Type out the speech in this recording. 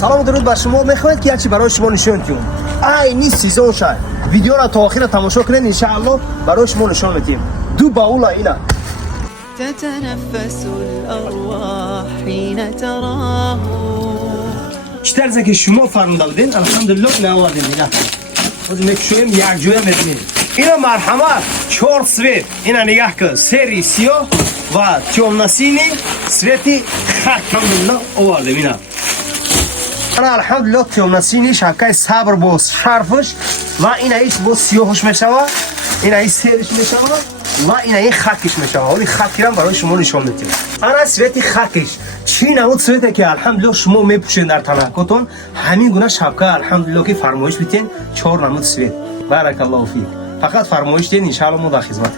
салом дуруд бар шумо. Мехоҳед ки ячи барои шумо нишон диҳем. Айни сезон шад. Видеоро то охира тамошо кунед, иншааллоҳ барои шумо нишон медиҳем. Ду баула ина. تتنفس الأرواح حين تراه. چی طرزه که شما فرموده بودین الحمدلله نوادیم نگاه باز میکشویم یک جویا میبینیم. اینا مرحمه 4 سویت اینا نگاه کن سری سیاه و تیمناسینی سویتی خاک الحمدلله آوردیم. اینا انا الحمدلله تیمناسینی شکای صبر باز شرفش و اینا ایش باز سیاهش میشوه، اینا ایش سرش میشوه و اینا این خاکش میشوه. ولی خاکی رو برای شما نشون میدیم. انا سویتی خاکش چی نمود سویته که الحمدلله شما میپوشین در تنکتون همین گونه شبکه الحمدلله که فرمایش بیتین 4 نمود سویت. بارک الله فیک. فقط فرمایش دین انشاءالله ما در خدمت.